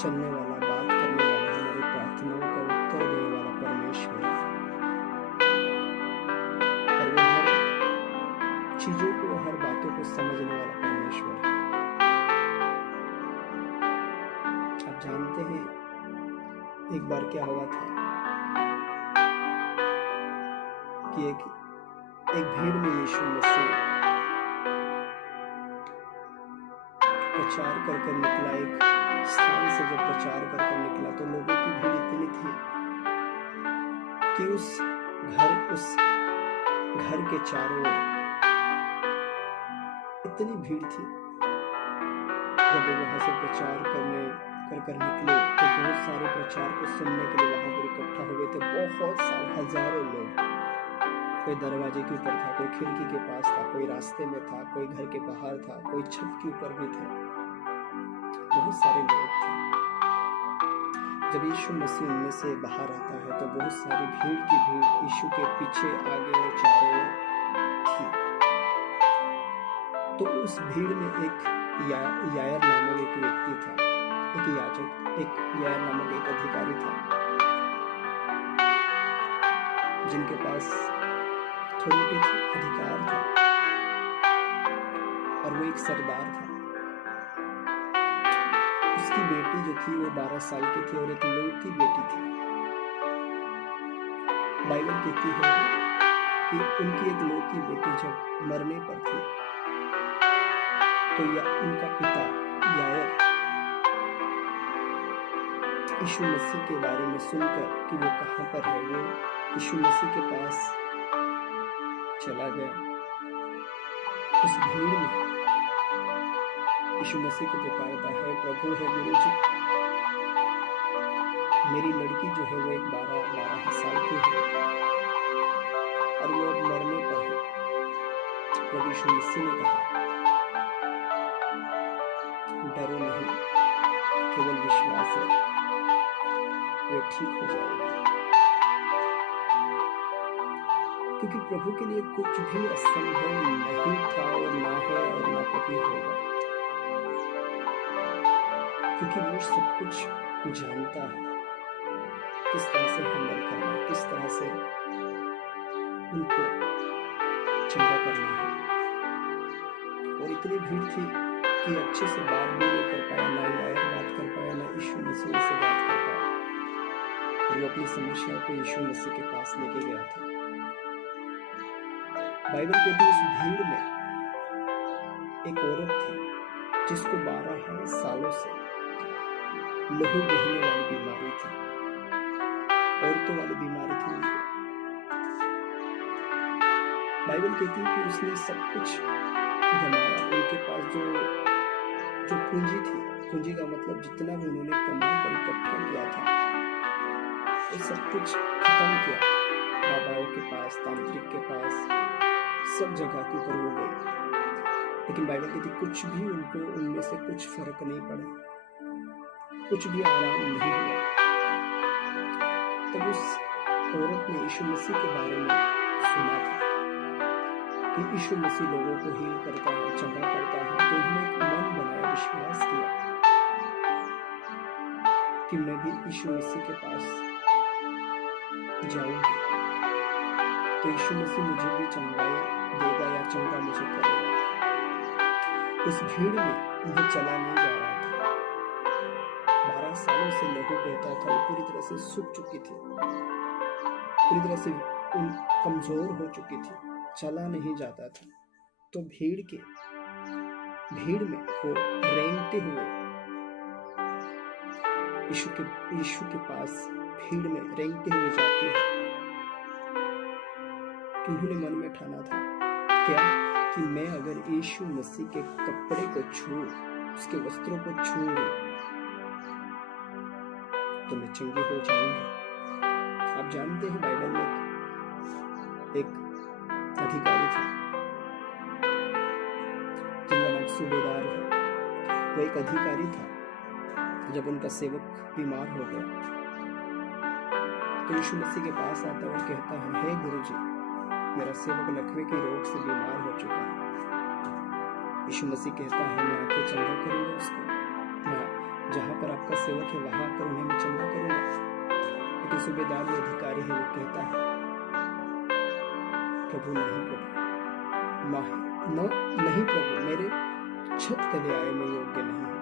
चलने वाला, बात करने वाला, हमारी प्रार्थनाओं का उत्तर देने वाला परमेश्वर है। और वो हर चीजों को, हर बातों को समझने वाला परमेश्वर है। आप जानते हैं एक बार क्या हुआ था कि एक भीड़ में यीशु मसीह प्रचार कर निकला। एक स्थान से जब प्रचार कर निकला तो लोगों की भीड़ इतनी थी कि उस घर के चारों ओर इतनी भीड़ थी। जब वो वहां से प्रचार कर निकले तो बहुत सारे प्रचार को सुनने के लिए वहां पर इकट्ठा हो गए थे। बहुत सारे, हजारों लोग। कोई दरवाजे के ऊपर था, कोई खिड़की के पास था, कोई रास्ते में था, कोई घर के बाहर था, कोई छत के ऊपर भी थे। बहुत सारे लोग थे। जब यीशु मसीह उनमें से बाहर आता है तो बहुत सारी भीड़ की भीड़ यीशु के पीछे, आगे और चारों ओर थी। तो उस भीड़ में एक यायर नामक एक व्यक्ति था, एक याजक, एक यायर नामक एक अधिकारी था, जिनके पास अथॉरिटी थी, अधिकार था, और वो एक सरदार था। उसकी बेटी जो थी वो 12 साल की थी और एक लौती बेटी थी। बाइबल कहती है कि उनकी एक लौती बेटी जब मरने पर थी तो उनका पिता यायर यीशु मसीह के बारे में सुनकर कि वो कहाँ पर है, वो यीशु मसीह के पास चला गया। उस भीड़ में यीशु मसीह को पुकारता है, प्रभु है गुरु जी, मेरी लड़की जो है वो एक 12 साल की है और वो अब मरने पर है। प्रभु यीशु मसीह ने कहा, डरो नहीं, केवल विश्वास है, वे ठीक हो जाएगी। क्योंकि प्रभु के लिए कुछ भी असंभव नहीं था और ना है और ना कभी होगा, क्योंकि वो सब कुछ जानता है किस तरह से हैंडल करना, किस तरह से उनको चंगा करना है। और इतनी भीड़ थी कि अच्छे से बात भी नहीं कर पाया, ना यायर बात कर पाया, ना यीशु मसीह से बात कर पाया। और वो अपनी समस्या को यीशु मसीह के पास लेके गया था। बाइबल कहती है उस भीड़ में एक औरत थी जिसको 12 सालों से लहू बहने वाली बीमारी थी, औरतों वाली बीमारी थी उनको। बाइबल कहती है कि उसने सब कुछ गंवाया। उनके पास जो पूंजी थी, पूंजी का मतलब जितना भी उन्होंने कमा कर इकट्ठा किया था, वो सब कुछ खत्म किया। बाबाओं के पास, तांत्रिक के पास, सब जगह के ऊपर वो गई। लेकिन बाइबल कहती कुछ भी उनको उनमें से कुछ फर्क नहीं पड़ा, कुछ भी आराम नहीं हुआ। तब उस औरत ने यीशु मसीह के बारे में सुना था कि यीशु मसीह लोगों को हील करता है, चंगा करता है। तो उन्होंने एक मन बनाया, विश्वास किया कि मैं भी यीशु मसीह के पास जाऊंगी तो यीशु मसीह मुझे भी चंगाई देगा या चंगा मुझे करेगा। उस भीड़ में उन्हें चला नहीं जा रहा था। 12 सालों से लहू बहता था, वो पूरी तरह से सूख चुकी थी, पूरी तरह से कमजोर हो चुकी थी, चला नहीं जाता था। तो भीड़ में वो रेंगते हुए यीशु के पास भीड़ में रेंगते हुए जाती है। उन्होंने मन में ठाना था क्या कि मैं अगर यीशु मसीह के कपड़े को छू, उसके वस्त्रों को छूंगी तो मैं चंगी हो जाऊंगी। आप जानते हैं बाइबल में एक अधिकारी था जिनका नाम सूबेदार है। वो एक अधिकारी था। जब उनका सेवक बीमार हो गया तो यीशु मसीह के पास आता है और कहता है, हे गुरुजी, मेरा सेवक लकवे के रोग से बीमार हो चुका है। यीशु मसीह कहता है, मैं आके चंगा करूंगा उसको। मैं जहां पर आपका का सेवक है, वहां आकर उन्हें मैं चंगा करूंगा। लेकिन सूबेदार जो अधिकारी है वो कहता है, प्रभु नहीं, प्रभु नहीं प्रभु, मेरे छत तले आए मैं योग्य नहीं हूँ,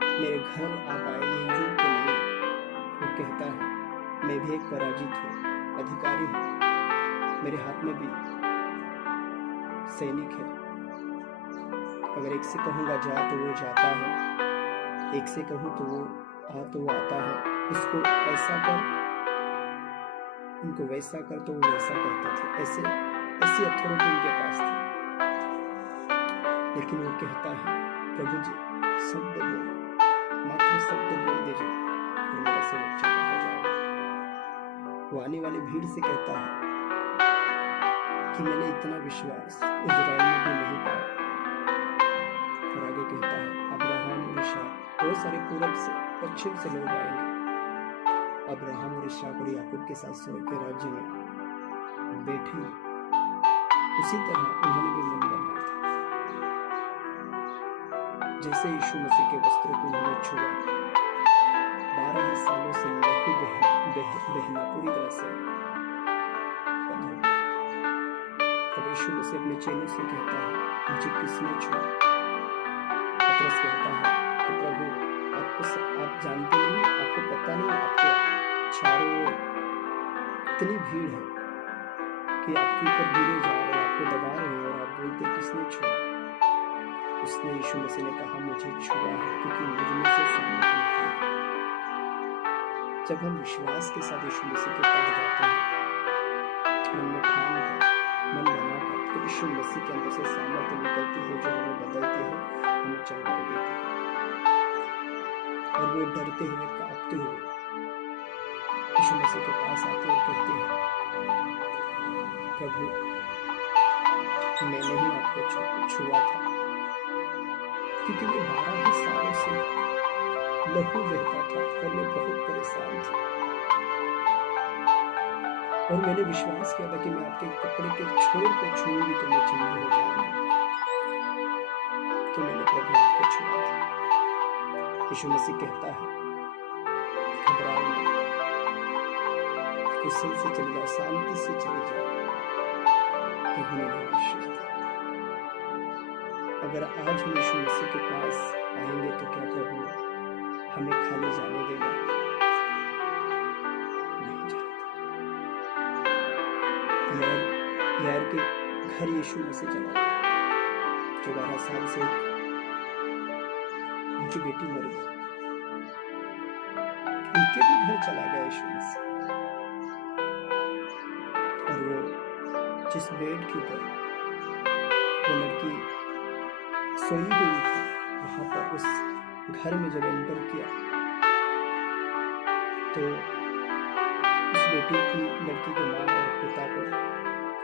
मेरे घर आप आए मैं योग्य नहीं हूँ। वो कहता है, मैं भी एक पराजित हूँ, अधिकारी हूँ, मेरे हाथ में भी सैनिक है। अगर एक से कहूँगा जा तो वो जाता है, एक से कहूँ तो वो आता है, इसको ऐसा कर, उनको वैसा कर, तो वो वैसा करते थे। ऐसी अथॉरिटी उनके पास थी। लेकिन वो कहता है, प्रभु जी शब्द बोलो, मात्र शब्द बोल दीजिए और मेरा सेवक चंगा हो जाएगा। वो आने वाली भीड़ से कहता है कि मैंने इतना विश्वास इजराइल में भी नहीं पाया। और आगे कहता है, अब्राहम और इसहाक, बहुत सारे पूरब से पश्चिम से लोग आएंगे, अब्राहम और इसहाक और याकूब के साथ स्वर्ग के राज्य में बैठेंगे। उसी तरह उन्होंने भी मन बनाया था। जैसे यीशु मसीह के वस्त्रों को उन्होंने छुआ, 12 सालों से लहू बहना पूरी तरह से बंद हो गया। तब यीशु मसीह अपने चेलों से कहता है, मुझे किसने छुआ? पतरस कहता है कि प्रभु आप जानते नहीं, आपको पता नहीं, आपके चारों ओर इतनी भीड़ है कि आपके ऊपर गिरे जा रहे हैं, आपको दबा रहे हैं, और आप बोलते किसने छुआ? उसने, यीशु मसीह ने कहा, मुझे छुआ है क्योंकि मुझमें से सामर्थ निकली है। जब हम विश्वास के साथ यीशु मसीह के पास जाते हैं, मन में ठान कर, मन बनाकर, तो यीशु मसीह के अंदर से सामर्थ निकलती है जो हमें बदलती है, हमें चंगाई देती है। और वो डरते हुए, कांपते हुए यीशु मसीह के पास आते और कहते हैं, प्रभु मैंने ही आपको छुआ था, क्योंकि मैं 12 सालों से लहू बहता था और मैं बहुत परेशान थी। और मैंने विश्वास किया था कि मैं आपके कपड़े के छोर को छूऊंगी तो मैं चंगी हो जाऊंगी। तो मैंने प्रभु आपको छुआ था। यीशु मसीह कहता है, घबराओ मत, गुस्से से चले जाओ, शांति से चले जाओ, प्रभु ने आशीष दी। अगर आज हम यीशु मसीह के पास आएंगे तो क्या प्रभु हमें खाली जाने देगा? नहीं जाने। यार के घर यीशु मसीह चला गया, जो 12 साल से उनकी बेटी मर गई, उनके भी घर चला गया यीशु मसीह। और वो जिस बेड के ऊपर वो लड़की सोई हुई थी, वहां पर उस घर में जब एंटर किया तो उस लड़की की माँ और पिता को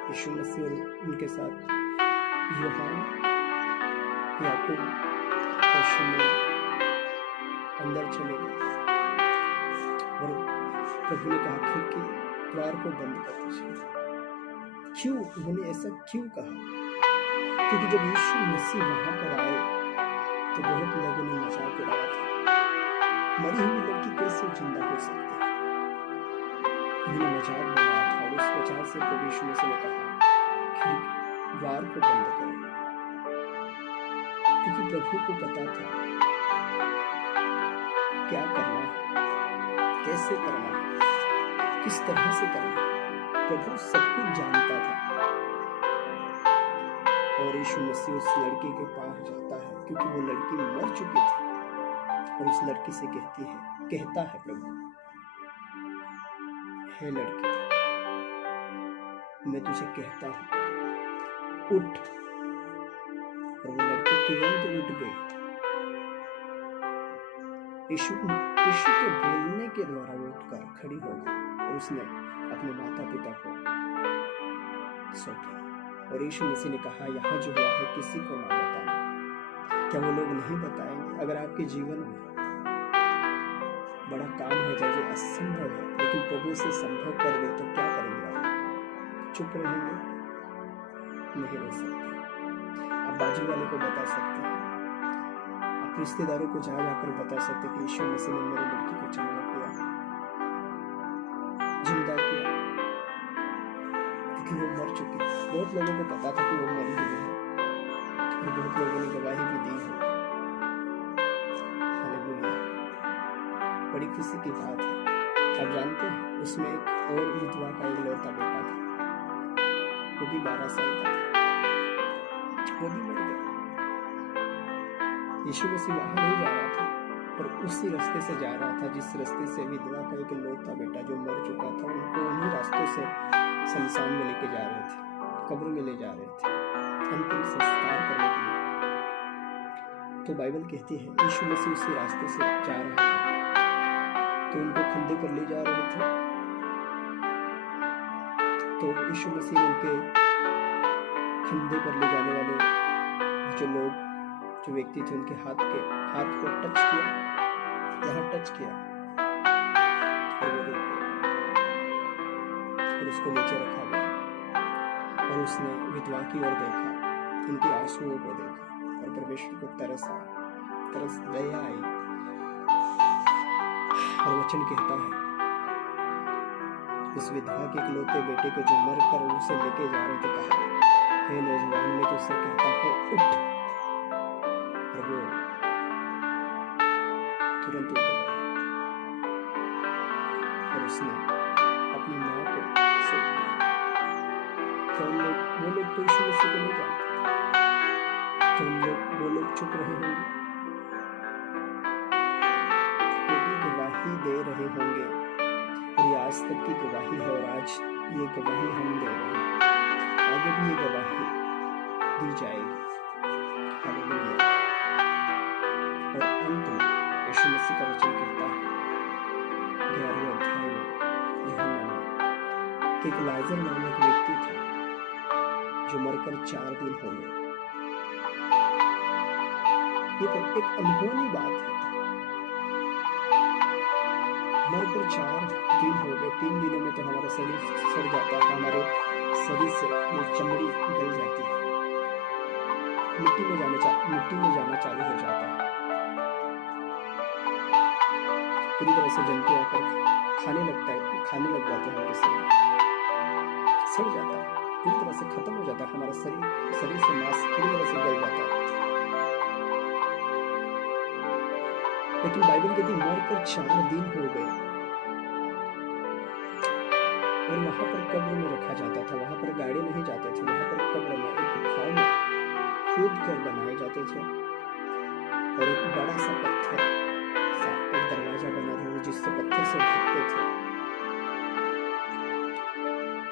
यीशु मसीह और उनके साथ यूहन्ना, याकूब और शमूएल अंदर चले गए। और प्रभु ने कहा, खिड़की द्वार को बंद कर दीजिए। क्यों? उन्होंने ऐसा क्यों कहा? क्योंकि जब यीशु मसीह वहां पर आए तो बहुत लोगों ने मजाक उड़ाया था, मरी हुई लड़की कैसे जिंदा हो सकती है? उन्होंने मजाक बनाया था। और उस वजह से प्रभु यीशु मसीह ने कहा कि द्वार को बंद करो, क्योंकि प्रभु को पता था क्या करना है, कैसे करना है, किस तरह से करना है। प्रभु सब कुछ जानता था। और यीशु मसीह उस लड़की के पास जाता है, क्योंकि वो लड़की मर चुकी थी, और उस लड़की से कहता है प्रभु, हे लड़की, मैं तुझे कहता हूं, उठ। और वो लड़की तुरंत उठ गई। यीशु के बोलने के द्वारा वो उठकर खड़ी हो गई और उसने अपने माता पिता को सौंपी। और यीशु मसीह ने कहा, यहाँ जो हुआ है किसी को ना बताना। क्या वो लोग नहीं बताएंगे? अगर आपके जीवन में बड़ा काम हो जाए जो असंभव है, लेकिन प्रभु से संभव कर दे, तो क्या करेंगे आप? चुप रहेंगे? नहीं रह सकते। आप बाजू वाले को बता सकते हैं, रिश्तेदारों को जा जाकर बता सकते कि यीशु मसीह ने मेरी लड़की को चंगा किया, जिंदा किया, क्योंकि वो मर चुकी थी। बहुत लोगों को पता था कि वो मरी हुई है और बहुत लोगों ने गवाही भी दी है। हालेलुया, बड़ी खुशी की बात है। आप जानते हैं उसमें एक और विधवा का इकलौता बेटा था, वो भी 12 साल का था, वो भी मर गया। यीशु मसीह वहां नहीं जा रहा था, पर उसी रास्ते से जा रहा था जिस रास्ते से विधवा का इकलौता बेटा जो मर चुका था, उनको उन्हीं रास्तों से शमशान में लेके जा रहे थे, कब्र में ले जा रहे थे अंतिम संस्कार करने के लिए। तो बाइबल कहती है यीशु मसीह उसी रास्ते से जा रहा था, तो उनको खंधे पर ले जा रहे थे। तो यीशु मसीह उनके खंधे पर ले जाने वाले जो लोग, जो व्यक्ति थे, उनके हाथ को टच किया, यहाँ टच किया और वो रुक गया और उसको नीचे रखा गया। और उसने विधवा की ओर देखा, उनके आंसुओं को देखा और परमेश्वर को तरस दया आई। और वचन कहता है उस विधवा के इकलौते बेटे को जो मर कर उसे लेके जा रहे थे, कहा, हे नौजवान, मैं तुझसे कहता हूँ उठ। और वो तुरंत उठ गया और उसने अपनी माँ को सौंप दिया। तो वो लोग तो यीशु मसीह को नहीं जानते, तो वो लोग चुप रहे होंगे, वो भी गवाही दे रहे होंगे। और ये आज तक की गवाही है और आज ये गवाही हम दे रहे हैं, आगे भी ये गवाही दी जाएगी। हालेलुया। और अंत में यीशु मसीह का वचन कहता है 11वें अध्याय में यूहन्ना में कि एक लाजर नामक व्यक्ति था जो मरकर 4 दिन हो गए। ये तो एक अनहोनी बात है, मरकर 4 दिन हो गए। 3 दिनों में तो हमारा शरीर सड़ जाता है, हमारे शरीर से वो चमड़ी गल जाती है, मिट्टी में जाना चालू हो जाता है। पूरी तरह से जंतु आकर खाने लग जाते हैं, हमारे शरीर सड़ जाता है, पूरी तरह से खत्म हो जाता है, हमारा शरीर से मांस पूरी तरह से गल जाता है। लेकिन बाइबल कहती मरकर 4 दिन हो गए और वहां पर कब्र में रखा जाता था। वहां पर गाड़ी नहीं जाते थे, वहां पर कब्र में एक गुफा में खोद कर बनाए जाते थे और एक बड़ा सा पत्थर सा एक दरवाजा बना था जिससे पत्थर से ढकते थे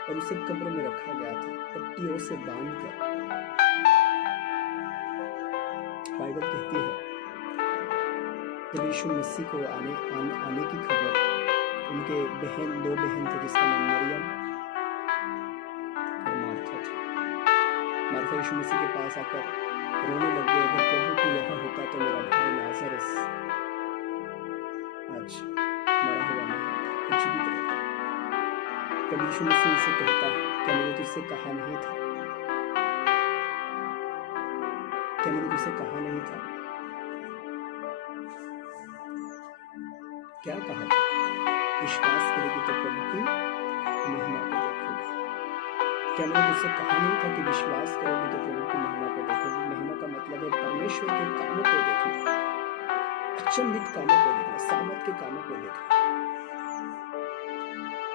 और उसे कब्र में रखा गया था पट्टियों से बांधकर। बाइबल कहती है जब यीशु मसीह को आने की खबर, उनके 2 बहन थे जिसका नाम मरियम और मार्था था। मार्था यीशु मसीह के पास आकर रोने लग गए, अगर प्रभु तू यहाँ होता तो मेरा भाई लाजरस आज मरा हुआ नहीं होता, कुछ भी रहता। तब यीशु मसीह से कहता है क्या मैंने तुझसे कहा नहीं था, क्या मैंने तुझसे कहा नहीं था? क्या कहा था? विश्वास करेगी तो प्रभु की महिमा को देखोगे। क्या मैंने तुझसे कहा नहीं था कि विश्वास करोगे तो प्रभु की महिमा को देखोगे? महिमा का मतलब है परमेश्वर के कामों को देखना, अचंभित कामों को देखना, सामर्थ के कामों को देखना,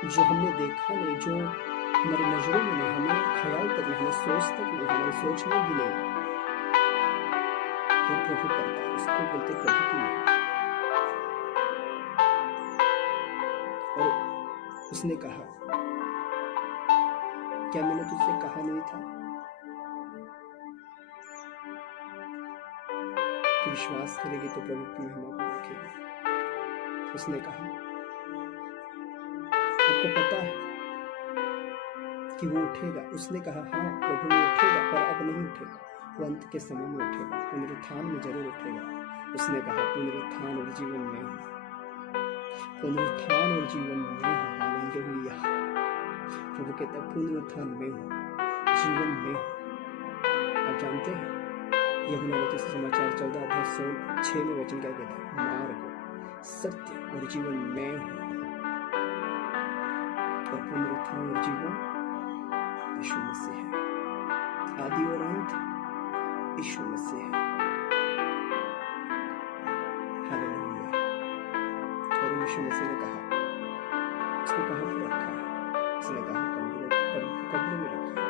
जो हमने देखा नहीं, जो हमारी नजरों में नहीं, हमें ख्याल तक नहीं, हमें सोच तक नहीं, हमारे सोचने भी नहीं, वो प्रभु करता है। उसको बोलते प्रभु की महिमा। और उसने कहा क्या मैंने तुझसे कहा नहीं था कि विश्वास करेगी तो प्रभु की महिमा को देखेगी? उसने कहा आपको पता है कि वो उठेगा? उसने कहा हाँ प्रभु वो उठेगा, पर अब नहीं उठेगा, वो अंत के समय में उठेगा, पुनरुत्थान में जरूर उठेगा। उसने कहा पुनरुत्थान और जीवन में हूँ, पुनरुत्थान और जीवन में हूँ। हालेलुया। प्रभु कहता है पुनरुत्थान में हूँ, जीवन में हूँ। आप जानते हैं यूहन्ना रचित सुसमाचार 14:6 में वचन क्या कहता है? मार्ग, सत्य और जीवन मैं हूँ, और पुनरुत्थान और जीवन यीशु मसीह है। आदि और अंत यीशु मसीह है। हालेलुया। और यीशु मसीह ने कहा, उसको कहाँ पर रखा है? उसने कहा कब्र में रखा है।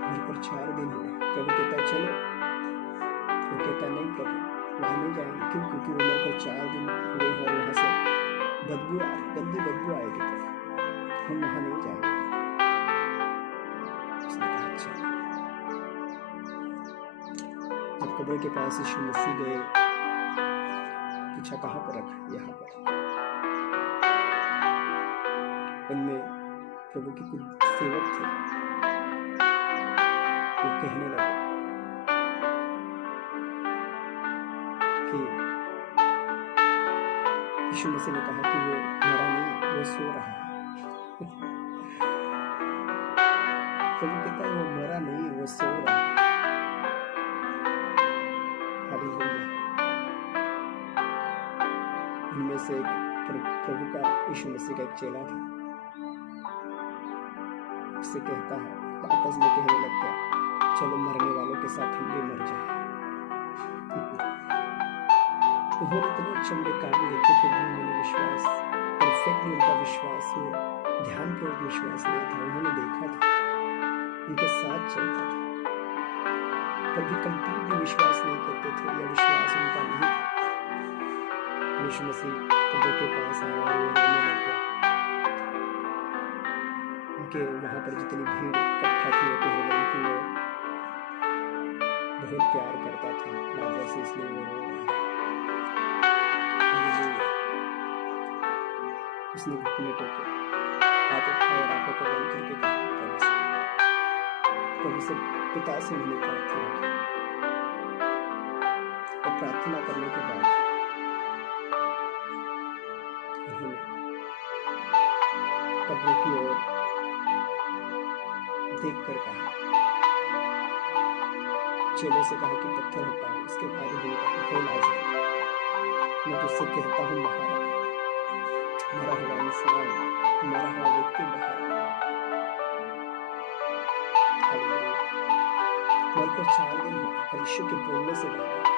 वहाँ पर 4 दिन हुए। प्रभु कहता है चलो, वो कहता नहीं प्रभु वहाँ नहीं जाएंगे। क्यों? क्योंकि वो मेरे को 4 दिन हुए और वहाँ से गंदी बदबू आएगी, तो हम वहाँ नहीं जाएंगे। उसने कहा अच्छा। जब कब्र के पास यीशु मसीह गए, पूछा कहाँ पर रखा? यहाँ पर। उनमें प्रभु के कुछ सेवक थे, वो कहने लगे कि यीशु मसीह ने कहा कि वो मरा नहीं, वो सो रहा है। प्रभु कहता है वो मरा नहीं, वो सो रहा है। हालेलुया। उनमें से एक प्रभु का, यीशु मसीह का एक चेला था। उससे कहता है, आपस में कहने लगता है चलो मरने वालों के साथ हम भी मर जाए। उन्होंने इतने चंगे काम देखे थे, उन्होंने विश्वास परफेक्टली, उनका विश्वास वो ध्यानपूर्वक विश्वास नहीं था। उन्होंने देखा था, उनके साथ चलता था, पर भी कंप्लीटली विश्वास नहीं करते थे, या विश्वास उनका नहीं था। यीशु मसीह कब्र के पास आया और वो रोने लग गया। उनके वहां पर जितनी भीड़ इकट्ठा थी, वो कहने लगी कि वो बहुत प्यार करता था लाजर से, इसलिए वो रो रहा है। उसने घुटने टेके, हाथ उठाया और आंखों को बंद करके कहा प्रभु से, पिता से मैंने प्रार्थना की। और प्रार्थना करने के बाद उन्होंने कब्र की ओर देखकर कहा, चेलों से कहा कि पत्थर हटाओ। उसके बाद उन्होंने कहा, हे लाजर, मैं तुझसे कहता हूँ बाहर आ। मरा हुआ इंसान, मरा हुआ व्यक्ति बाहर आ। मरकर 4 दिन हो, यीशु के बोलने से बाहर आ।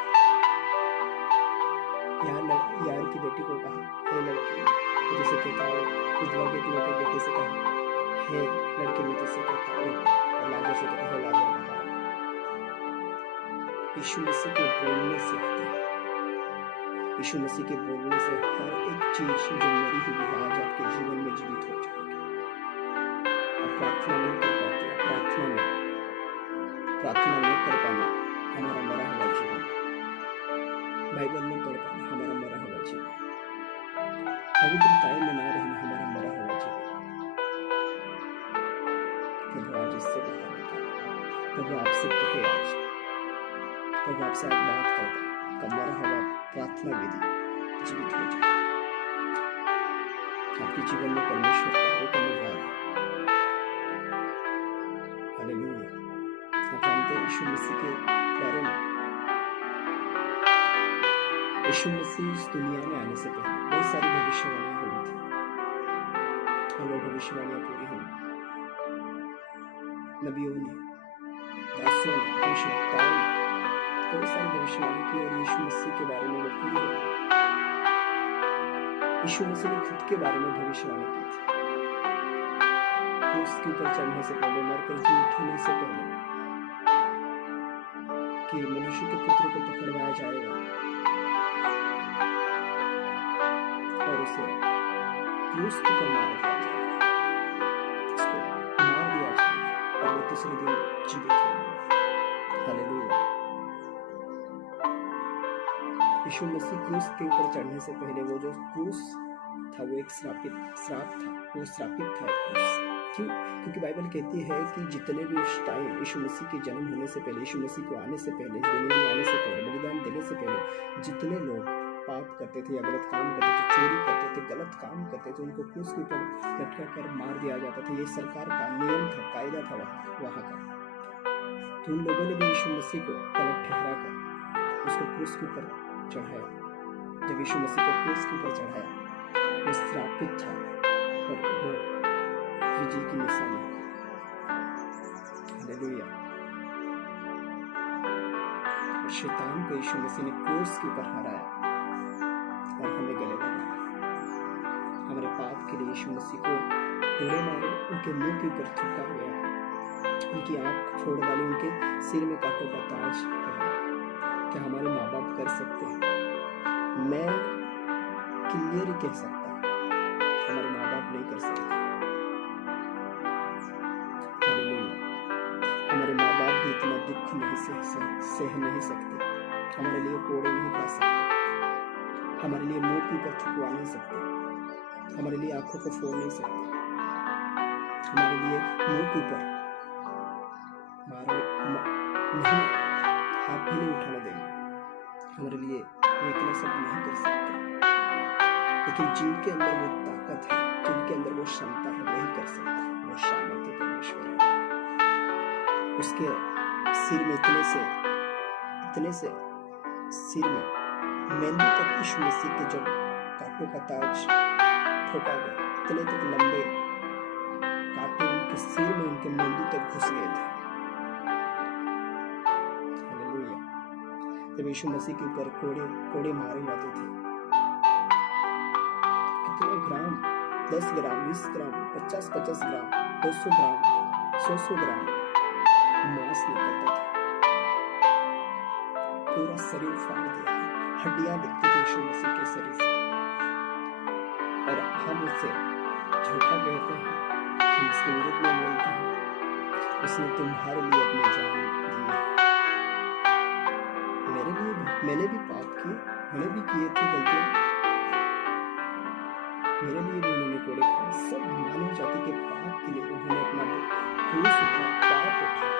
यार की बेटी को कहा, हे लड़की, तुझसे कहता हूँ। विधवा के बेटे से कहा, हे लड़की, मैं तुझसे कहता हूँ। और लाजर से कहता है, लाजर बाहर आ। यीशु मसीह के बोलने से आते हैं। यीशु मसीह के बोलने से हर एक चीज जो मरी हुई है आज आपके जीवन में जीवित हो जाएगी। आप प्रार्थना नहीं कर पाते, प्रार्थना नहीं कर पाना हमारा मरा हुआ जीवन, बाइबल में पढ़ पाना हमारा मरा हुआ जीवन, पवित्रताएं में ना रहना हमारा मरा हुआ जीवन। प्रभु आज इससे बाहर निकाल। प्रभु आपसे कहे आज, प्रभु आपसे आज बात करता है, आपका मरा हुआ प्रार्थना विधि जीवित हो जाए। आपके जीवन में परमेश्वर कार्य करने वाला है। हालेलुया। आप जानते हैं यीशु मसीह के बारे में, यीशु मसीह इस दुनिया में आने से पहले बहुत सारी भविष्यवाणियां हुई थी, और वो भविष्यवाणियां पूरी हुई। नबियों ने, दासों ने, भविष्यवक्ताओं ने बहुत सारी भविष्यवाणी की, और यीशु मसीह के बारे में वो पूरी हुई। यीशु मसीह ने खुद के बारे में भविष्यवाणी की थी। क्रूस के ऊपर चढ़ने से पहले, मरकर जी उठने से पहले, कि मनुष्य के पुत्र को पकड़वाया जाएगा और उसे क्रूस के ऊपर मारा जाएगा, उसको मार दिया जाएगा और वो तीसरे दिन जीवित होगा। हालेलुया। यीशु मसीह क्रूस के ऊपर चढ़ने से पहले, वो जो क्रूस था वो एक श्राप था, वो श्रापित था क्रूस। क्यों? क्योंकि बाइबल कहती है कि जितने भी उस टाइम यीशु मसीह के जन्म होने से पहले, यीशु मसीह को आने से पहले, इस दुनिया में आने से पहले, बलिदान देने से पहले, जितने लोग पाप करते थे या गलत काम करते थे, चोरी करते थे, गलत काम करते थे, उनको क्रूस के ऊपर लटका कर मार दिया जाता था। ये सरकार का नियम था, कायदा था वहाँ का। तो उन लोगों ने भी यीशु मसीह को गलत ठहरा कर उसको क्रूस के ऊपर चढ़ाया। जब यीशु मसीह को क्रूस के ऊपर चढ़ाया, वो श्रापित था और वो विजय की निशानी। हालेलुया। और शैतान को यीशु मसीह ने क्रूस के ऊपर हराया और हमें गले लगाया। हमारे पाप के लिए यीशु मसीह को कोड़े मारे, उनके मुंह के ऊपर थूका गया, उनकी आंख फोड़ डाली, उनके सिर में कांटों का ताज पहना। क्या हमारे माँ बाप कर सकते हैं? मैं क्लियर ही कह सकता हूँ, हमारे माँ बाप नहीं कर सकते। हमारे माँ बाप भी इतना दुख नहीं सह नहीं सकते, हमारे लिए कोड़े नहीं खा सकते, हमारे लिए मुंह के ऊपर थुकवा नहीं सकते, हमारे लिए आंखों को फोड़ नहीं सकते, हमारे लिए मुंह के ऊपर नहीं हाथ भी नहीं उठाने देंगे, हमारे लिए वो इतना सब नहीं कर सकते। लेकिन जिनके अंदर वो ताकत है, जिनके अंदर वो क्षमता है, वही कर सकता है। वो सामर्थ्य परमेश्वर है। उसके सिर में इतने से सिर में मेंदू तक यीशु मसीह के जब कांटों का ताज ठोका गया, इतने तक लंबे कांटे उनके सिर में, उनके मेंदू तक घुस गए थे। हालेलुया। जब यीशु मसीह के ऊपर कोड़े मारे जाते थे, कितने ग्राम, 10 ग्राम, 20 ग्राम, 50 ग्राम, 200 ग्राम, 100 ग्राम मांस निकलता था। पूरा शरीर फाड़ दिया, हड्डियां दिखती थी यीशु मसीह के शरीर से। और हम उससे झूठा कहते हैं, हम इसके विरुद्ध में बोलते हैं, उसने तुम्हारे लिए अपनी जान दी है। मेरे लिए भी, मैंने भी पाप किए, मैंने भी किए थे गलतियां, मेरे लिए भी उन्होंने कोड़े खाए। सब मानव जाति के पाप के लिए उन्होंने अपना क्रूस उठाया, पाप उठाया,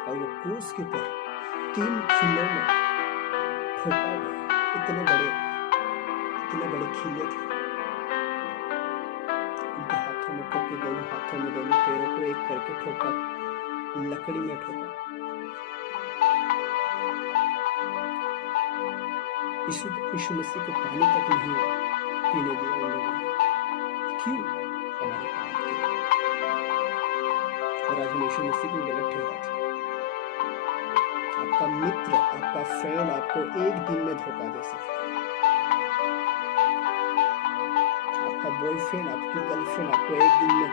और वो क्रूस के ऊपर 3 खीलों में ठोका गया। इतने बड़े खीले थे। उनके हाथों में ठोके, दोनों हाथों में, दोनों पैरों को एक करके ठोका, लकड़ी में ठोका। यीशु मसीह को पानी तक नहीं पीने दिया उन लोगों ने। क्यों? हमारे पाप के लिए। और आज हम यीशु मसीह को गलत ठहराते हैं। आपका मित्र, आपका फ्रेंड आपको एक दिन में धोखा दे सकता है। आपका बॉयफ्रेंड, आपकी गर्लफ्रेंड आपको एक दिन में,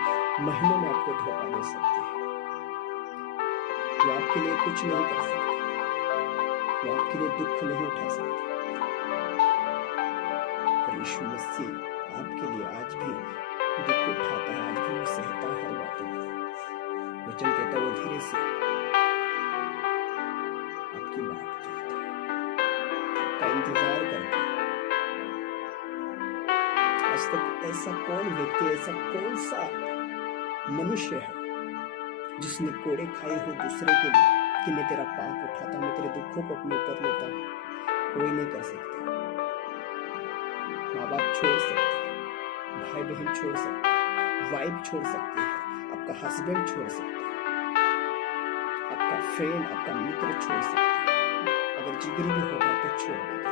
महीनों में आपको धोखा दे सकती है। वो आपके लिए कुछ नहीं कर सकती, वो आपके लिए दुख नहीं उठा सकती। पर यीशु मसीह आपके लिए आज भी दुख उठाता है, आज भी वो सहता है हर बातों को। वचन कहता है वो धीरे से आपकी बात सुनता है, आपका इंतजार करता है। आज तक ऐसा कौन व्यक्ति, ऐसा कौन सा मनुष्य है जिसने कोड़े खाए हो दूसरे के लिए कि मैं तेरा पाप उठाता, मैं तेरे दुखों को अपने ऊपर लेता हूँ? कोई नहीं कर सकता। माँ बाप छोड़ सकते हैं, भाई बहन छोड़ सकते हैं, वाइफ छोड़ सकती है, आपका हस्बैंड छोड़ सकता है, आपका फ्रेंड, आपका मित्र छोड़ सकता है। अगर जिगरी भी होगा तो छोड़ देगा।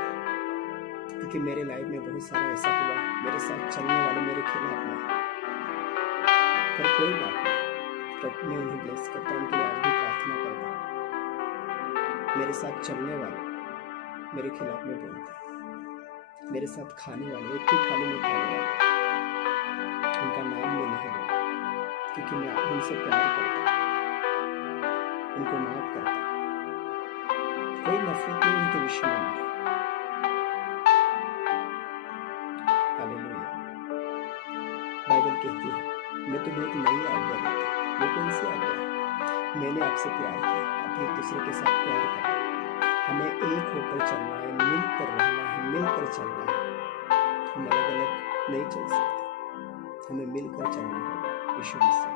क्योंकि मेरे लाइफ में बहुत सारा ऐसा हुआ, मेरे साथ चलने वाले मेरे खिलाफ में, पर कोई बात नहीं। तब मैं उन्हें ब्लेस करता हूँ, उनके लिए आज भी प्रार्थना करता हूँ। मेरे साथ चलने वाले मेरे खिलाफ में बोलते हैं, मेरे साथ खाने वाले, एक ही थाली में खाने वाले, उनका नाम मैं नहीं लूंगा, क्योंकि मैं उनसे प्यार करता हूँ, उनको माफ करता हूँ। कोई नफरत नहीं उनके विषय में नहीं। हालेलुया। बाइबल कहती है, मैं तुम्हें एक नई आज्ञा देता हूँ। वो कौन सी आज्ञा है? मैंने आपसे प्यार किया, आप एक दूसरे के साथ प्यार करें। हमें एक होकर चलना है, मिलकर रहना है, मिलकर चलना है। हम अलग अलग नहीं चल सकते, हमें मिलकर चलना होगा। यीशु मसीह,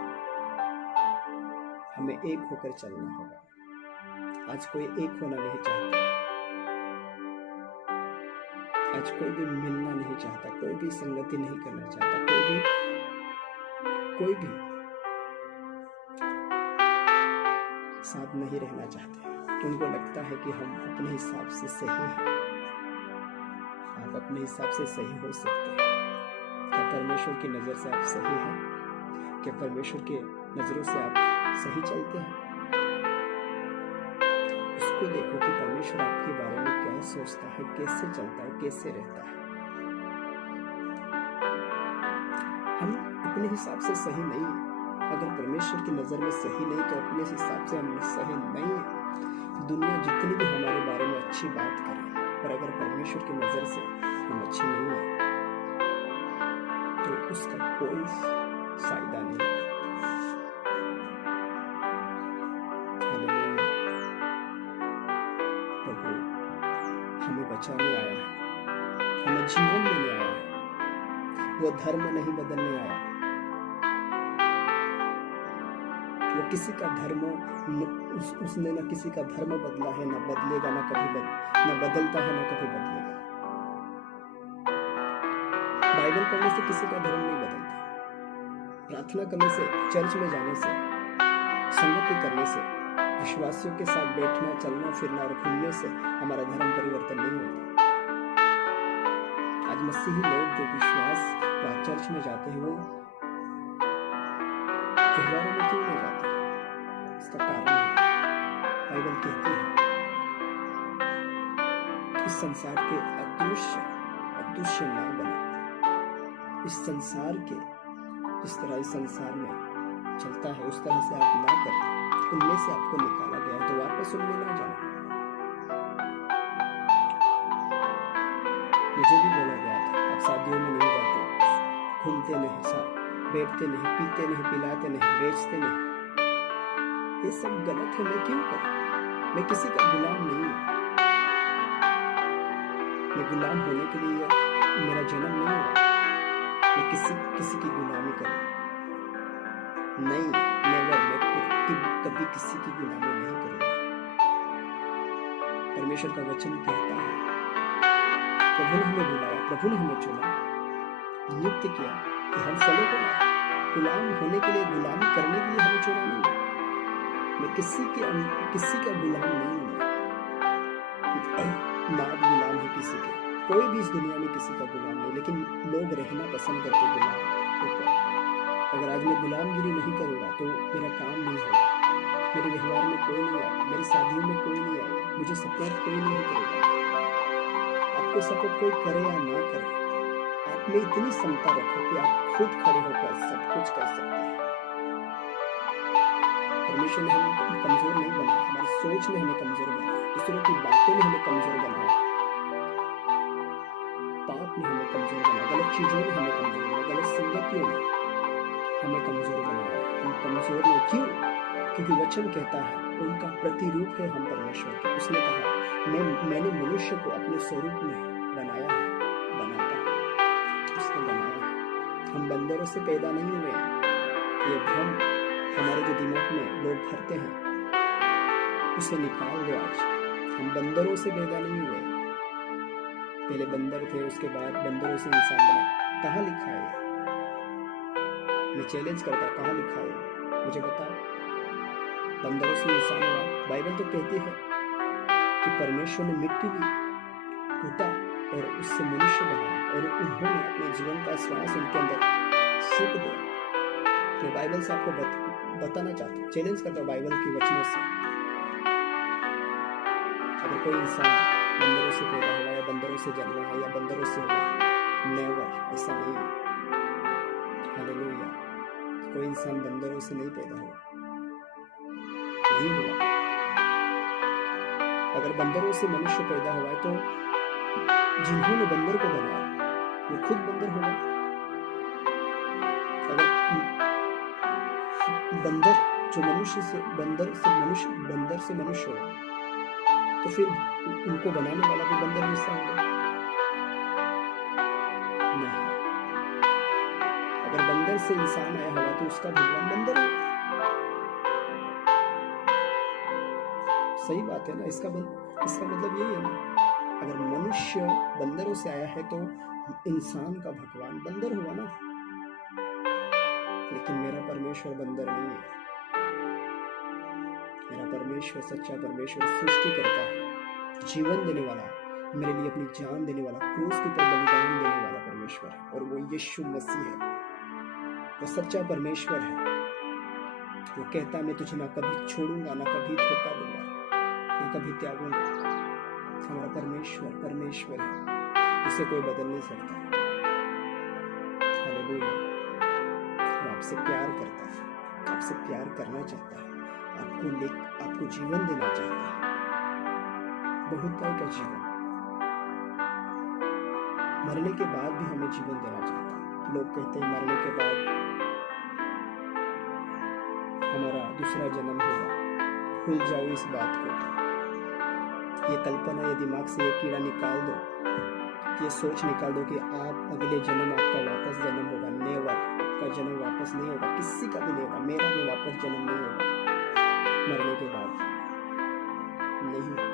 हमें एक होकर चलना होगा। आज कोई एक होना नहीं चाहता, आज कोई भी मिलना नहीं चाहता, कोई भी संगति नहीं करना चाहता, कोई भी साथ नहीं रहना चाहते। उनको लगता है कि हम अपने हिसाब से सही हैं। आप अपने हिसाब से सही हो सकते हैं। क्या परमेश्वर की नज़र से आप सही हैं? क्या परमेश्वर के नज़रों से आप सही चलते हैं? उसको देखो कि परमेश्वर आपके बारे में क्या सोचता है, कैसे चलता है, कैसे रहता है। हम अपने हिसाब से सही नहीं है। अगर परमेश्वर की नज़र में सही नहीं तो अपने हिसाब से हम सही नहीं है। दुनिया जितनी भी हमारे बारे में अच्छी बात करे, पर अगर परमेश्वर की नज़र से हम अच्छे नहीं है तो उसका कोई फायदा नहीं है। प्रभु हमें बचाने आया है, हमें जीवन देने आया है। वो धर्म नहीं बदलने आया। वो किसी का धर्म उसने न किसी का धर्म बदला है, न बदलेगा, न कभी न बदलता है, न कभी बदलेगा। बाइबल पढ़ने से किसी का धर्म नहीं बदलता। प्रार्थना करने से, चर्च में जाने से, संगति करने से, विश्वासियों के साथ बैठना, चलना, फिरना और घूमने से हमारा धर्म परिवर्तन नहीं होता। आज मसीही लोग जो विश्वास या चर्च में जाते हैं वो त्योहारों में क्यों नहीं जाते? इसका कारण है बाइबल कहती है इस संसार के अदृश्य ना बने। इस संसार के जिस तरह इस संसार में चलता है उस तरह से आप ना करें। उनमें से आपको निकाला गया है तो वापस उनमें ना जाना। मुझे भी बोला गया था आप शादियों में नहीं जाते, घूमते नहीं, बैठते नहीं, पीते नहीं, पिलाते नहीं, बेचते नहीं। ये सब गलत है। मैं क्यों करूं? मैं किसी का गुलाम नहीं हूं। मैं गुलाम होने के लिए मेरा जन्म नहीं हुआ। मैं किसी की गुलामी करूं नहीं, नेवर। मैं कभी किसी की गुलामी नहीं करूंगा। परमेश्वर का वचन कहता है प्रभु ने हमें बुलाया, प्रभु ने हमें चुना, नियुक्त किया कि हम फलों को लाएं। गुलाम होने के लिए, गुलामी करने के लिए हमें चुना नहीं। मैं किसी का गुलाम नहीं हूं। ना गुलाम है किसी के। कोई भी इस दुनिया में किसी का गुलाम नहीं, लेकिन लोग रहना पसंद करते गुलाम होकर। अगर आज मैं गुलामगिरी नहीं करूंगा तो मेरा काम नहीं होगा। मेरे व्यवहार में कोई नहीं आएगा, मेरी शादियों में कोई नहीं आएगा, मुझे सपोर्ट कोई नहीं करेगा। आपको सपोर्ट कोई करे या ना करे, आप में इतनी क्षमता रखो कि आप खुद खड़े होकर सब कुछ कर सकते हैं। परमेश्वर ने हमें कमजोर नहीं बनाया, हमारी सोच ने हमें कमजोर बनाया, दूसरों की बातों ने हमें कमजोर बनाया, पाप ने हमें कमजोर बनाया, गलत चीजों ने हमें कमजोर बनाया, गलत संगतियों ने हमें कमजोर बनाया। हम कमजोर हैं क्यों? क्योंकि वचन कहता है उनका प्रतिरूप है हम परमेश्वर के। उसने कहा मैंने मनुष्य को अपने स्वरूप में बनाया है, बनाता है, उसने बनाया है। हम बंदरों से पैदा नहीं हुए। ये भ्रम हमारे जो दिमाग में लोग भरते हैं उसे निकाल दो आज। हम बंदरों से पैदा नहीं हुए। पहले बंदर थे, उसके बाद बंदरों से इंसान बना। कहाँ लिखा है? मैं चैलेंज करता, कहाँ लिखा है? मुझे बता। बंदरों से इंसान हुआ। बाइबल तो कहती है कि परमेश्वर ने मिट्टी भी कूटा और उससे मनुष्य बनाया और उन्होंने अपने जीवन का श्वास उनके अंदर फूंक दिया। मैं बाइबल से आपको बताना चाहता हूँ, चैलेंज करता हूँ बाइबल की वचनों से। अगर कोई इंसान बंदरों से पैदा हुआ या बंदरों से जन्मा है या बंदरों से हुआ, नेवर, ऐसा नहीं है। हालेलुया। कोई इंसान बंदरों से नहीं पैदा हुआ, नहीं हुआ। अगर बंदरों से मनुष्य पैदा हुआ है तो जिन्होंने बंदर को बनाया वो खुद बंदर होगा। अगर बंदर जो बंदर से मनुष्य होगा तो फिर उनको बनाने वाला भी बंदर जैसा होगा? नहीं। अगर बंदर से इंसान आया हुआ तो उसका भगवान बंदर होगा। सही बात है ना? इसका मतलब यही है ना। अगर मनुष्य बंदरों से आया है तो इंसान का भगवान बंदर हुआ ना। लेकिन मेरा परमेश्वर बंदर नहीं है। मेरा परमेश्वर, सच्चा परमेश्वर, सृष्टि करता है, जीवन देने वाला, मेरे लिए अपनी जान देने वाला, क्रूस के ऊपर बलिदान देने वाला परमेश्वर है, और वो यीशु मसीह है। वो सच्चा परमेश्वर है। वो कहता, मैं तुझे ना कभी छोड़ूंगा, ना कभी धोखा दूंगा, ना कभी त्यागूंगा। हमारा परमेश्वर परमेश्वर है, उसे कोई बदल नहीं सकता। हालेलुया। वो आपसे प्यार करता है, आपसे प्यार करना चाहता है, आपको जीवन देना चाहता है, बहुतायत का जीवन। मरने के बाद भी हमें जीवन देना चाहता है। लोग कहते हैं मरने के बाद हमारा दूसरा जन्म होगा। भूल जाओ इस बात को। ये कल्पना, ये दिमाग से ये कीड़ा निकाल दो, ये सोच निकाल दो कि आप अगले जन्म आपका वापस जन्म होगा। नेवर, आपका जन्म वापस नहीं होगा, किसी का भी नहीं होगा, मेरा भी वापस जन्म नहीं होगा। मरने के बाद नहीं होगा,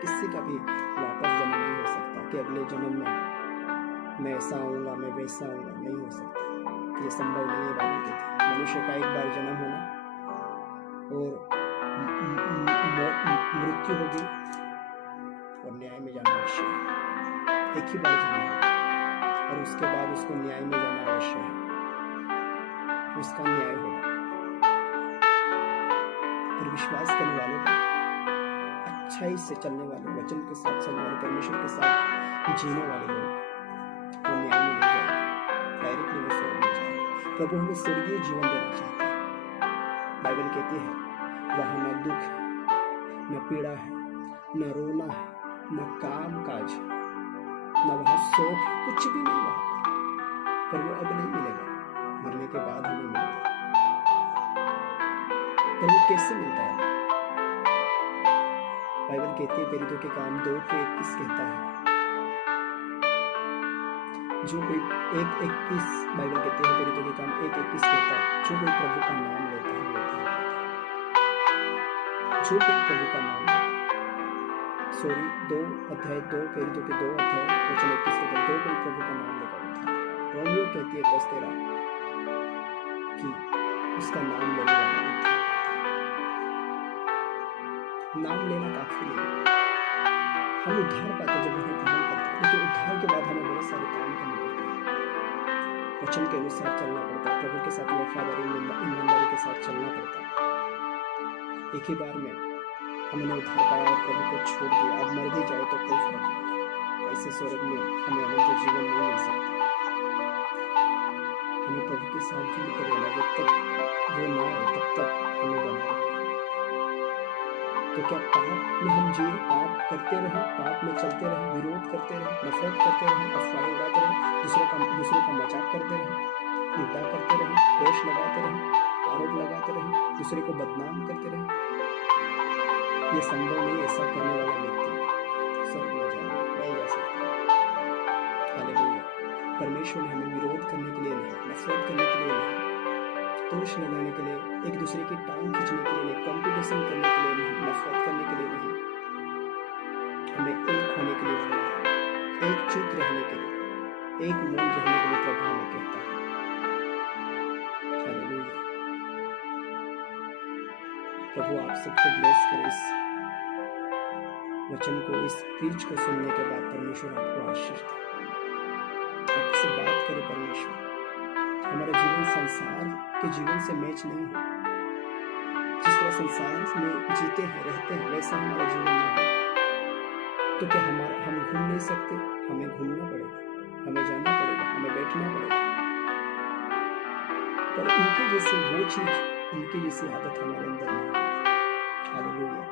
किसी का भी वापस जन्म नहीं हो सकता कि अगले जन्म में मैं ऐसा आऊँगा, मैं वैसा आऊँगा, नहीं हो सकता। ये संभव नहीं है। बाइबल कहती है मनुष्य का एक बार जन्म होना और मृत्यु होगी और न्याय में जाना अवश्य है। एक ही बार जन्म होगा और उसके बाद उसको न्याय में जाना अवश्य है, उसका न्याय होगा। और विश्वास करने वालों को, अच्छाई से चलने वाले, वचन के साथ चलने वाले, परमेश्वर के साथ जीने वाले लोग वो न्याय में नहीं जाएंगे, डायरेक्टली वो स्वर्ग में जाएंगे। प्रभु हमें स्वर्गीय जीवन देना चाहता है। बाइबल कहती है वहाँ न दुख, न पीड़ा है, न रोना है, न काम काज, न वहाँ शोक, कुछ भी नहीं वहाँ पर वो अब नहीं मिलेगा। मरने के बाद हमें मिलेगा। पर वो कैसे मिलता है? बाइबल कहती है प्रेरितों के काम 2:21 कहता है, जो कोई 1:21 बाइबल कहते हैं, प्रेरितों के काम 1:21 कहता है, जो कोई प्रभु का नाम लेता है, जो कोई प्रभु का नाम लेता है। 2 अध्याय 2 प्रेरितों के 2 अध्याय वचन 21 कहता है, जो कोई प्रभु का नाम लेता है। रोमियो कहती है 10:13 कि उसका नाम लेने वाला नहीं था। नाम लेना काफी नहीं। हम उद्धार पाते जब हम ग्रहण करते हैं, लेकिन उद्धार के बाद हमें बहुत सारे काम करने पड़ते हैं। वचन के अनुसार चलना पड़ता है, प्रभु के साथ वफादारी, ईमानदारी के साथ चलना पड़ता है। एक ही बार में हमने उद्धार पाया और प्रभु को छोड़ दिया, अब मर भी जाए तो कोई फर्क नहीं। ऐसे स्वर्ग में हमें अनंत जीवन नहीं मिल सकता। हमें प्रभु के साथ जुड़ कर रहना, जब तक वो ना आए तब तक हमें बना रहना। तो क्या पाप में हम जिए, पाप करते रहे, पाप में चलते रहे, विरोध करते रहे, नफरत करते रहे, अफवाहें उड़ाते रहे, दूसरों का मजाक करते रहे, निंदा करते रहे, दोष लगाते रहे, आरोप लगाते रहे, दूसरे को बदनाम करते रहे? ये संभव नहीं। ऐसा करने वाला व्यक्ति स्वर्ग में नहीं जा सकता। हालेलुया। परमेश्वर ने हमें विरोध करने के लिए नहीं, नफरत करने के लिए नहीं, दोष लगाने के लिए, एक दूसरे की टांग खींचने के लिए नहीं, कंपटीशन करने के लिए नहीं, नफरत करने के लिए नहीं, हमें एक होने के लिए बोला है, एकजुट रहने के लिए, एक मन रहने के लिए प्रभु हमें कहता है। हालेलुया। प्रभु आप सबको ब्लेस करे। इस वचन को, इस प्रीच को सुनने के बाद परमेश्वर आपको आशीष दे, आपसे बात करे परमेश्वर। हमारा जीवन संसार के जीवन से मैच नहीं हो। जिस तरह संसार में जीते हैं, रहते हैं, वैसा हमारा जीवन नहीं है। तो क्या हम घूम नहीं सकते? हमें घूमना पड़ेगा, हमें जाना पड़ेगा, हमें बैठना पड़ेगा। पर उनके जैसे वो चीज, उनकी जैसी आदत हमारे अंदर नहीं है। हालेलुया।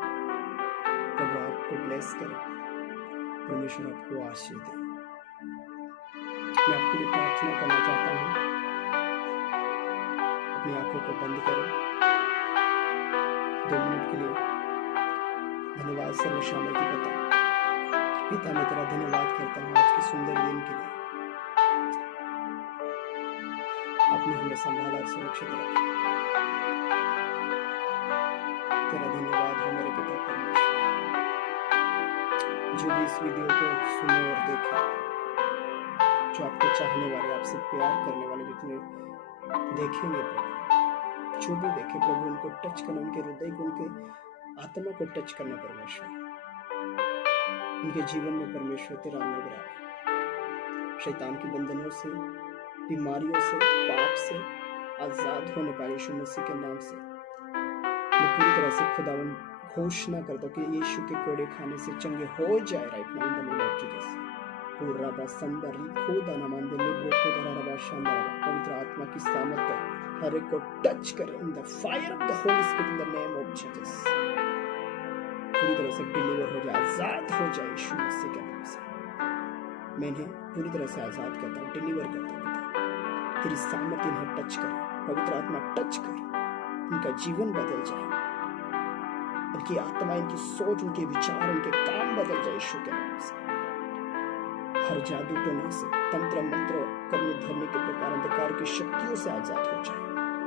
प्रभु आपको ब्लेस करे, परमेश्वर आपको आशीष दे। मैं आपके लिए प्रार्थना करना चाहता हूँ। अपनी आंखों को बंद करें 2 मिनट के लिए। धन्यवाद सर्वशामर्थी पिता, मैं तेरा धन्यवाद करता हूँ आज के सुंदर दिन के लिए। आपने हमें संभाला और सुरक्षित रखा। तेरा धन्यवाद हो मेरे पिता परमेश्वर। जो भी इस वीडियो को सुने और देखे, जो आपको चाहने वाले, आपसे प्यार करने वाले जितने देखेंगे प्रभु, जो भी देखे प्रभु, उनको टच करना, उनके हृदय को, उनके आत्मा को टच करना परमेश्वर, उनके जीवन में परमेश्वर तेरा अनुग्रह है। शैतान के बंधनों से, बीमारियों से, पाप से आजाद होने पाए यीशु मसीह के नाम से मैं पूरी तरह से खुदावन घोषणा करता हूं कि यीशु के कोड़े खाने से चंगे हो जाए right now in the name of Jesus. रबा संदरी खोदा नमंदे लेब्रो खोदा रबा शांदरा, पवित्र आत्मा की सामर्थ्य हर एक को टच करे in the fire of the Holi spirit in the name of Jesus. पूरी तरह से डिलीवर हो जाए, आजाद हो जाए यीशु मसीह के नाम से। मैं इन्हें पूरी तरह से आजाद करता हूँ, डिलीवर करता हूँ। तेरी सामर्थ्य इन्हें टच कर, पवित्र आत्मा टच कर, इनका जीवन बदल जाए, इनकी आत्मा, इनकी सोच, उनके विचार, उनके काम बदल जाए यीशु के नाम से। हर जादू टोना से, तंत्र मंत्र करने धरने के प्रकार अंधकार की शक्तियों से आजाद हो जाए।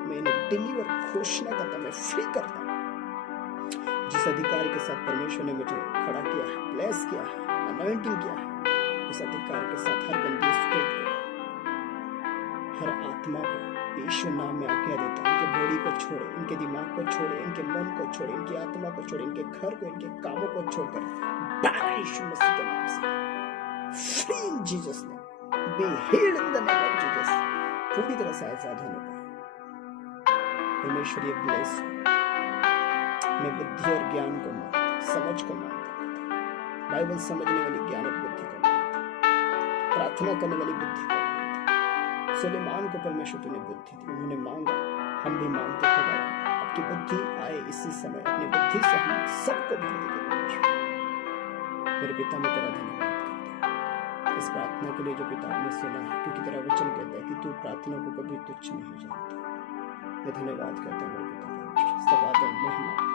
मैं इन्हें डिलीवर घोषणा करता, मैं फ्री करता हूँ। जिस अधिकार के साथ परमेश्वर ने मुझे खड़ा किया है, ब्लेस किया है, अनॉइंटिंग किया है, उस अधिकार के साथ हर बंदी स्पिरिट को, हर आत्मा को यीशु नाम में आज्ञा देता हूं, इनके बॉडी को छोड़े, इनके दिमाग को छोड़े, इनके मन को छोड़े, इनकी आत्मा को छोड़े, इनके घर को, इनके कामों को छोड़कर बाहर यीशु मसीह के नाम से free in Jesus name, be healed in the name of Jesus. पूरी तरह से आजाद होने पाए परमेश्वर ये ब्लेस हो। मैं बुद्धि और ज्ञान को मानता, समझ को मानता, बाइबल समझने वाली ज्ञान और बुद्धि को मानता, प्रार्थना करने वाली बुद्धि को मानता। सुलेमान को परमेश्वर तूने बुद्धि दी, उन्होंने मांगा, हम भी मांगते खुदा आपकी बुद्धि आए इसी समय, अपनी बुद्धि से हम सबको भर दे परमेश्वर। मेरे पिता मैं तेरा धन्यवाद करता हूँ इस प्रार्थना के लिए जो पिता आपने सुना है, क्योंकि तेरा वचन कहता है कि तू प्रार्थना को कभी तुच्छ नहीं जानता। मैं धन्यवाद करता हूँ मेरे पिता परमेश्वर, सब आदर महिमा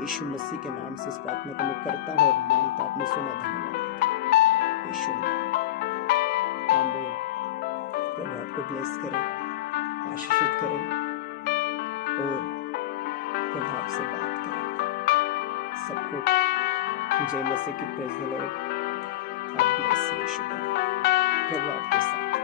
यीशु मसीह के नाम से इस प्रार्थना को मैं करता हूँ और मांगता, आपने सुना, धन्यवाद यीशु आमीन। प्रभु आपको ब्लेस करे, आशीषित करे और प्रभु आपसे बात करे। सबको जय मसीह की प्रेज़ द लॉर्ड। आप ब्लेस यीशु, प्रभु आपके साथ।